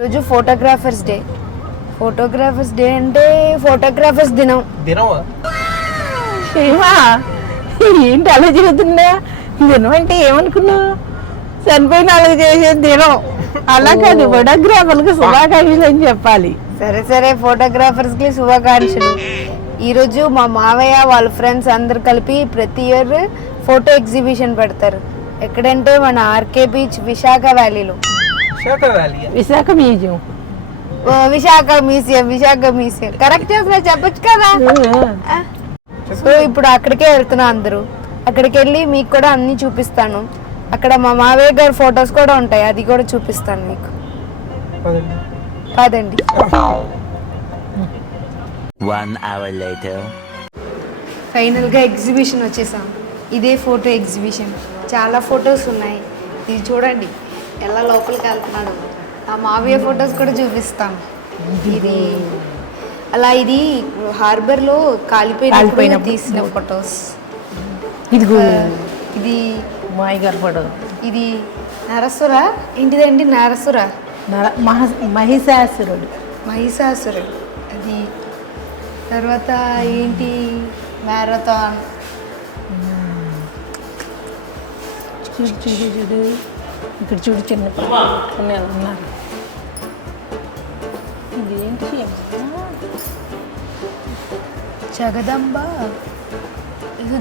రోజు photographers day. Photographers day అంటే photographers దినం. ఏంటి అలా చెబుతున్నా? దినం అంటే ఏమనుకున్నావు? చనిపోయిన వాళ్ళకి చేసే దినం. అలా కాదు, ఫోటోగ్రాఫర్లకు శుభాకాంక్షలు అని చెప్పాలి. సరే సరే, ఫోటోగ్రాఫర్స్ కి శుభాకాంక్షలు. ఈరోజు మా మావయ్య వాళ్ళ ఫ్రెండ్స్ అందరు కలిపి ప్రతి ఇయర్ ఫోటో ఎగ్జిబిషన్ పెడతారు. ఎక్కడంటే మన ఆర్కే బీచ్ విశాఖ వ్యాలీలో. Visakha museum. Visakha museum correct చెప్పొచ్చు కదా. సో ఇప్పుడు అక్కడికే వెళ్తున్నా అందరూ. అక్కడికి వెళ్ళి మీకు కూడా అన్ని చూపిస్తాను. అక్కడ మా మావయ్య గారి ఫొటోస్ కూడా ఉంటాయి, అది కూడా చూపిస్తాను మీకు. కాదండి. 1 hour later. ఫైనల్గా ఎగ్జిబిషన్ వచ్చేసాం. ఇదే ఫోటో ఎగ్జిబిషన్. చాలా ఫొటోస్ ఉన్నాయి. ఇది చూడండి ఎలా లోపలికి వెళ్తున్నాడు. ఆ మావయ్య ఫొటోస్ కూడా చూపిస్తాం. ఇది హార్బర్లో కాలిపోయిన తీసిన ఫొటోస్. ఇది మాయగారు ఫోటో. ఇది నరసురా ఏంటిదండి? నరసురా మహిషాసురుడు. అది తర్వాత ఏంటి? మ్యారథాన్. చూడు ఇక్కడ చూడు, చిన్న ఉన్నారు. ఇదేంటి? జగదంబ. ఇది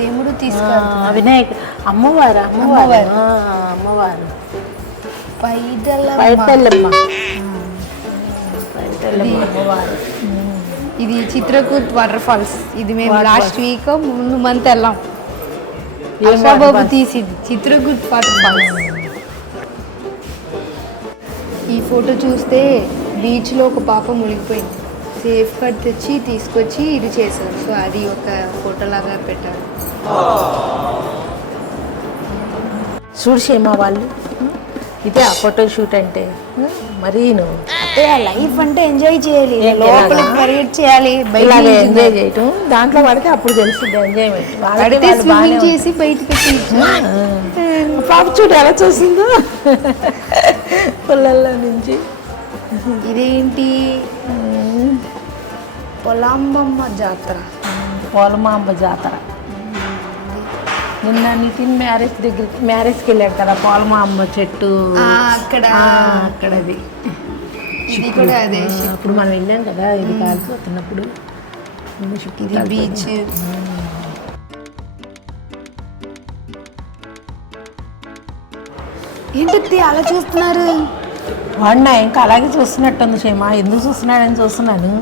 దేవుడు తీసుకెళ్తా. వినాయక అమ్మవారు. పైటల్లమ్మ. అమ్మవారు. ఇది చిత్రకూట్ వాటర్ ఫాల్స్. ఇది మేము లాస్ట్ వీక్ ముందు మంత్ వెళ్ళాం. బాబు తీసింది చిత్రకూట్ వాటర్ ఫాల్స్. ఈ ఫోటో చూస్తే బీచ్లో ఒక పాప మునిగిపోయింది. సేఫ్ గార్డ్ తెచ్చి తీసుకొచ్చి ఇది చేశారు. సో అది ఒక ఫోటో లాగా పెట్టారు. చూసేమా వాళ్ళు. ఇదే ఆ ఫోటో షూట్ అంటే. మరి అంటే ఆ లైఫ్ అంటే ఎంజాయ్ చేయాలి, లోపలికి పరిగెట్ చేయాలి, ఎంజాయ్ చేయటం. దాంట్లో పడితే అప్పుడు తెలుస్తుంది ఎంజాయ్మెంట్. స్విమ్మింగ్ చేసి బయటకు పాప చూడు ఎలా చూసిందో పొలాల్లో నుంచి. ఇదేంటి? పొలాంబమ్మ జాతర. పోలమాంబ జాతర. నిన్న నితిన్ మ్యారేజ్కి వెళ్ళాడు కదా, పోలమాంబ చెట్టు అక్కడది. అప్పుడు మనం వెళ్ళాం కదా, ఇది కాలిపోతున్నప్పుడు. ఇది బీచ్. ఏంటి అలా చూస్తున్నారు? వాడినా ఇంకా అలాగే చూస్తున్నట్టుంది. క్షేమ ఎందుకు చూస్తున్నాడని చూస్తున్నాను.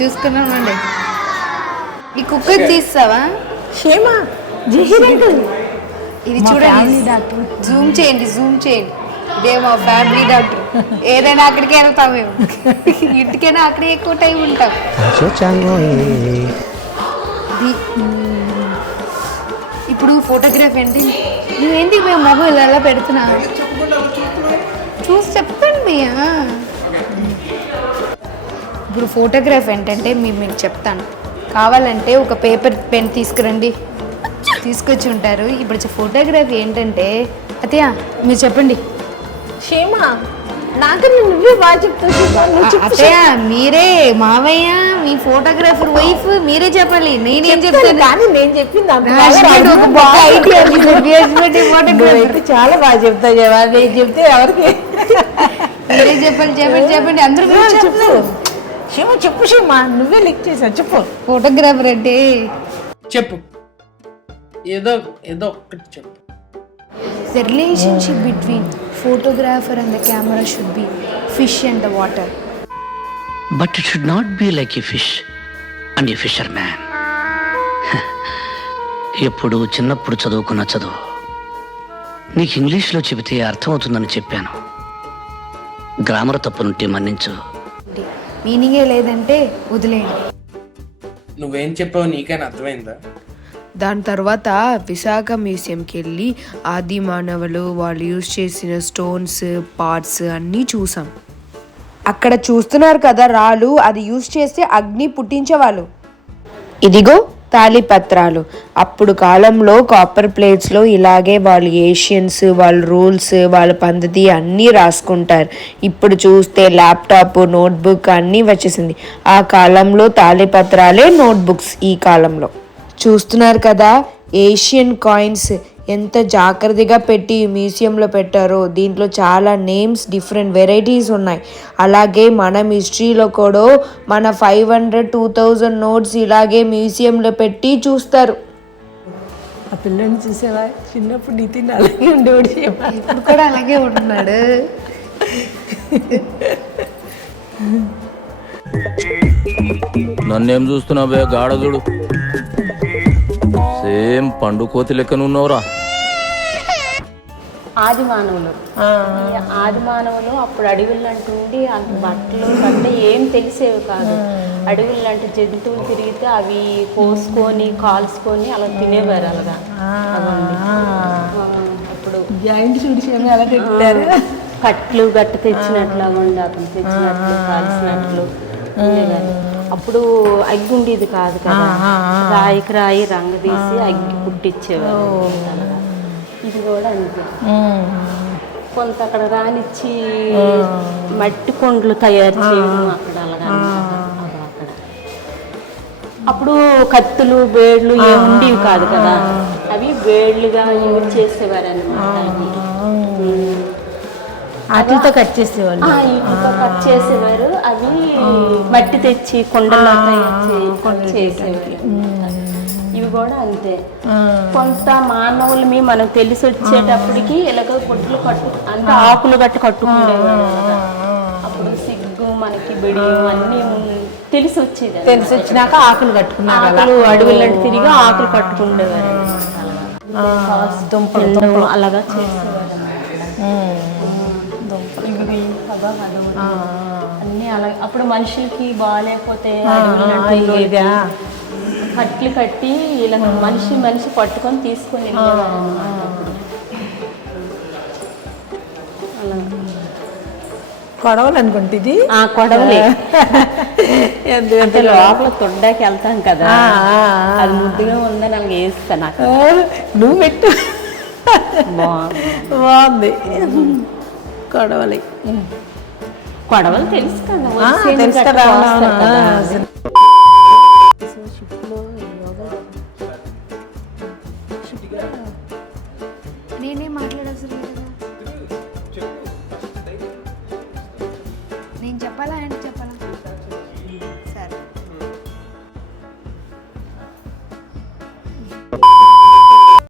చూసుకున్నానండి. ఈ కుక్క తీస్తావా క్షేమ? జహీర్ అంకుల్. ఇది చూడండి, జూమ్ చేయండి. ఇదే మా ఫ్యామిలీ డాక్టర్. ఏదైనా అక్కడికి వెళ్తాం మేము. ఇంటికైనా అక్కడే ఎక్కువ టైం ఉంటాం. ఇప్పుడు ఫోటోగ్రఫీ అంటే నువ్వేంటి మేము మొబైల్ ఎలా పెడుతున్నా చూసి చెప్పండి మీయా. ఇప్పుడు ఫోటోగ్రఫీ ఏంటంటే మీకు చెప్తాను. కావాలంటే ఒక పేపర్ పెన్ తీసుకొచ్చి ఉంటారు. ఇప్పుడు ఫోటోగ్రఫీ ఏంటంటే అతయ్య మీరు చెప్పండి. క్షేమ నాకు నువ్వే బాగా చెప్తావు. అతయ్య మీరే మావయ్య, మీ ఫోటోగ్రాఫర్ వైఫ్ మీరే చెప్పాలి. నేనేం చెప్తాను కానీ నేను చెప్పింది చాలా బాగా చెప్తా. నేను చెప్తే ఎవరికి మీరే చెప్పండి అందరూ చెప్తారు. క్షేమ చెప్పు. క్షేమ నువ్వే లిక్ చేసావు, చెప్పు. ఫోటోగ్రాఫర్ అంటే చెప్పు, ఏదో ఒక్కటి చెప్పు. The relationship between photographer and the camera should be fish and the water. But it should not be like a fish and a fisherman. ఎప్పుడు చిన్నప్పుడు చదువుకున్న చదువు నీకు ఇంగ్లీష్లో చెబితే అర్థమవుతుందని చెప్పాను. గ్రామర్ తప్పునుంటే మన్నించు. మీనింగే లేదంటే వదిలేయండి. నువ్వేం చెప్పావు నీకైనా అర్థమైందా? దాని తర్వాత విశాఖ మ్యూజియంకి వెళ్ళి ఆది మానవులు వాళ్ళు యూజ్ చేసిన స్టోన్స్ పార్ట్స్ అన్నీ చూసాం. అక్కడ చూస్తున్నారు కదా రాళ్ళు, అది యూజ్ చేస్తే అగ్ని పుట్టించేవాళ్ళు. ఇదిగో తాళిపత్రాలు. అప్పుడు కాలంలో కాపర్ ప్లేట్స్లో ఇలాగే వాళ్ళు ఏషియన్స్ వాళ్ళ రూల్స్ వాళ్ళ పద్ధతి అన్నీ రాసుకుంటారు. ఇప్పుడు చూస్తే ల్యాప్టాప్ నోట్బుక్ అన్నీ వచ్చేసింది. ఆ కాలంలో తాళిపత్రాలే నోట్బుక్స్ ఈ కాలంలో. చూస్తున్నారు కదా ఏషియన్ కాయిన్స్ ఎంత జాగ్రత్తగా పెట్టి మ్యూజియంలో పెట్టారో. దీంట్లో చాలా నేమ్స్ డిఫరెంట్ వెరైటీస్ ఉన్నాయి. అలాగే మన హిస్టరీలో కూడా మన 500, 2000 నోట్స్ ఇలాగే మ్యూజియంలో పెట్టి చూస్తారు. ఆ పిల్లని చూసావా, చిన్నప్పుడు నితిన్ అలాగే ఉండేవాడు. ఇప్పుడు కూడా అలాగే ఉంటున్నాడు. నన్నేం చూస్తున్నావే గాఢదుడు? సేమ్ పండు కోతి లెక్కన ఉన్నవరా. ఆది మానవులు అప్పుడు అడవులంటూ ఉండి అంత బట్టలు అంటే ఏం తెలిసేవి కాదు. అడవులంటే జంతువులు తిరిగితే అవి కోసుకొని కాల్చుకొని అలా తినేవారు. అలాగా అప్పుడు జాయింట్ చూసి అలా తింటారు. కట్లు గట్ట తెచ్చినట్లు ఉండి అతను తెచ్చినట్లు కాల్చినట్లు ఉండేవారు. అప్పుడు అగ్గి ఉండేది కాదు కదా, రాయికి రాయి రంగు తీసి అగ్గి పుట్టించేవారు. ఇది కూడా అంతే. కొంత అక్కడ రానిచ్చి మట్టి కొండలు తయారు చేయడం అక్కడ అలాగా అక్కడ. అప్పుడు కత్తులు బేడ్లు ఏమి ఉండేవి కాదు కదా, అవి బేడ్లుగా యూజ్ చేసేవారు అన్నమాట. వాటితో కట్ చేసేవాళ్ళు. వీటితో కట్ చేసేవారు. అవి మట్టి తెచ్చి కొండల్లో తయారు చేసేవారు. ఇవి కూడా అంతే. కొంత మానవులమి మనం తెలిసి వచ్చేటప్పటికి ఇలాగ గుడ్లు అంటే ఆకులు గట్టి కట్టుకునేవారు. అప్పుడు సిగ్గు మనకి బిడియం అన్నీ తెలిసి వచ్చేది. తెలిసి వచ్చినాక ఆకులు కట్టుకున్నారు. ఆకులు అడవులంటే తిరిగి ఆకులు కట్టుకుండేవారు. దుంపలు అలాగా చేసేవారు అన్నీ అలా. అప్పుడు మనుషులకి బాగాలేకపోతే కట్లు కట్టి ఇలా మనిషి పట్టుకొని తీసుకొని కొడవలు అనుకుంటే ఇది కొడవలే. లోపల తొడ్డాకి వెళ్తాం కదా, అది ముద్దుగా ఉందని అలాగే వేస్తాను. నాకు నువ్వు పెట్టు. బాగుంది. కొడవలి తెలుసు కదా.